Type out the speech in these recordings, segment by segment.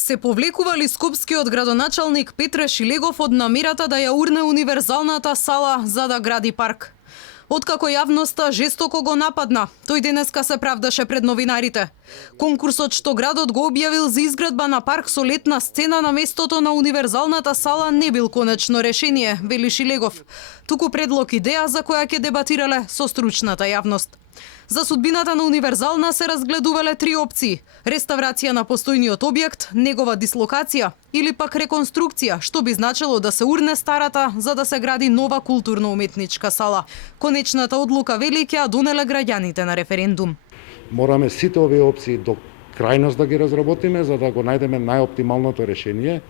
Се повлекува ли скопскиот градоначалник Петре Шилегов од намерата да ја урне универзалната сала за да гради парк? Откако јавноста жестоко го нападна, тој денеска се правдаше пред новинарите. Конкурсот што градот го објавил за изградба на парк со летна сцена на местото на универзалната сала не бил конечно решение, вели Шилегов, туку предлог идеја за која ќе дебатирале со стручната јавност. За судбината на универзална се разгледувале три опции: реставрација на постојниот објект, негова дислокација или пак реконструкција, што би значило да се урне старата за да се гради нова културно-уметничка сала. Конечната одлука, вели, ќе ја донеле граѓаните на референдум. Мораме сите овие опции до крајност да ги разработиме за да го најдеме најоптималното решение.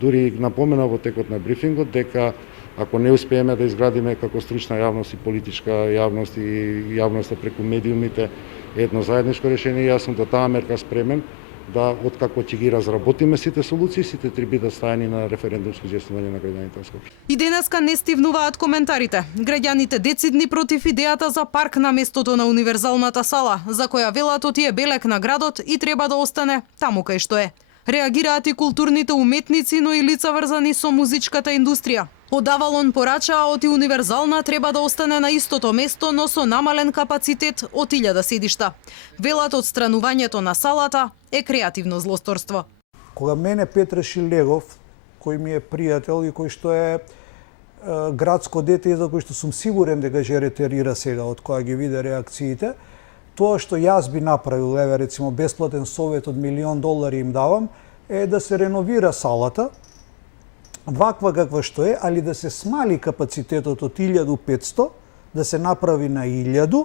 Дури напомена во текот на брифингот дека ако не успееме да изградиме како стручна јавност и политичка јавност и јавноста преку медиумите едно заедничко решение, јас сум до таа мерка спремен да откако ќе ги разработиме сите солуции, сите три бидат ставени на референдумско известување на граѓаните на Скопје. И денеска не стивнуваат коментарите. Граѓаните децидни против идејата за парк на местото на универзалната сала, за која велат е белек на градот и треба да остане таму кај што е. Реагираат и културните уметници, но и лица врзани со музичката индустрија. Од Авалон порачаа оти универзална треба да остане на истото место, но со намален капацитет од 1000 седишта. Велат одстранувањето на салата е креативно злосторство. Кога мене Петре Шилегов, кој ми е пријател и кој што е градско дете и за кој што сум сигурен дека ќе ретерира сега од кога ги виде реакциите, тоа што јас би направил, еве рецимо бесплатен совет од $1.000.000 им давам, е да се реновира салата, ваква каква што е, али да се смали капацитетот од 1500, да се направи на 1000,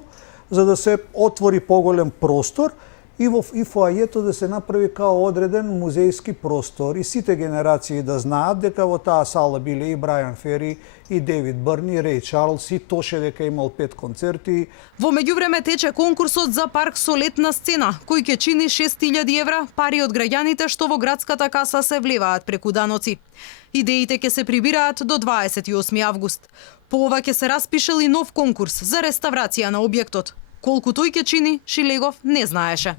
за да се отвори поголем простор и во фоајето да се направи као одреден музејски простор и сите генерации да знаат дека во таа сала биле и Брайан Фери, и Дейвид Бърни, Рей Чарлс, и Тоше дека имал 5 концерти. Во меѓувреме тече конкурсот за парк со летна сцена, кој ќе чини 6000 евра, пари од граѓаните што во градската каса се влеваат преку даноци. Идеите ќе се прибираат до 28 август. По ова ќе се распишел и нов конкурс за реставрација на објектот. Колку тој ќе чини, Шилегов не знаеше.